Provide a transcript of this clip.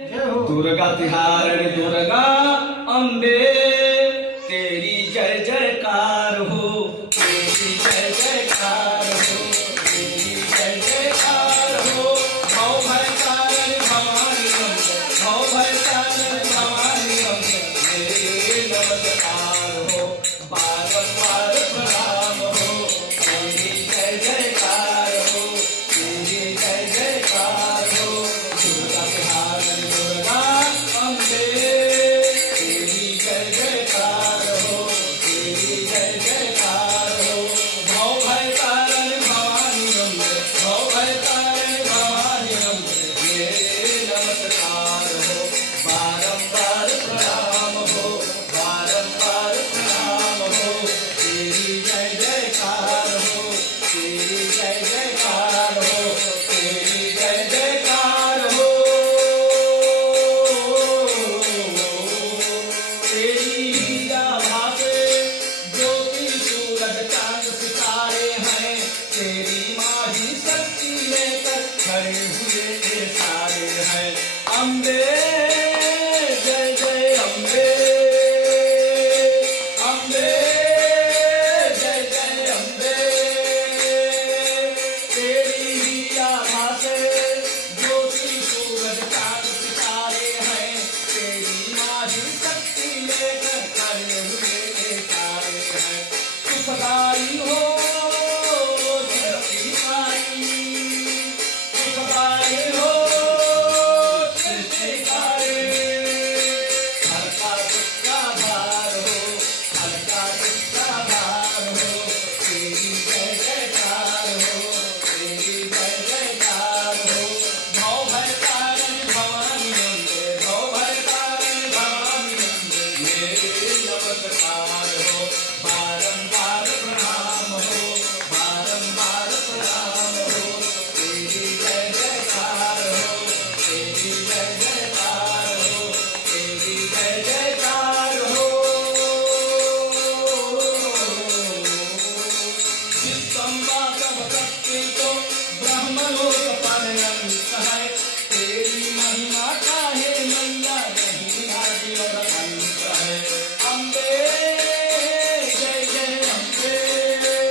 दुर्गा तिहारण दुर्गा अम्बे तेरी जय जयकार हो, तेरी जय जयकार हो, तेरी जय जयकार हो। भव भय तारण भवानी अम्बे, भव भय तारण भवानी अम्बे, तेरे नमस्कार हो, बारंबार प्रणाम हो। तेरी जय जयकार हो, तेरी जय जयकार हो। दुर्गा तिहारण दुर्गा अम्बे तेरी जय जयकार हो, तेरी जय जयकार हो। भव भय तारण भवानी अम्बे, भव भय तारण भवानी अम्बे, तेरे नमस्कार हो, बारंबार प्रणाम हो, बारंबार प्रणाम हो। तेरी जय जयकार हो, तेरी जय जयकार हो, तेरी जय जयकार हो। तेरी लीला भासे ज्योति सूरज चांद सितारे हैं, तेरी माही शक्ति लेकर खड़े हुए ये सारे हैं। अम्बे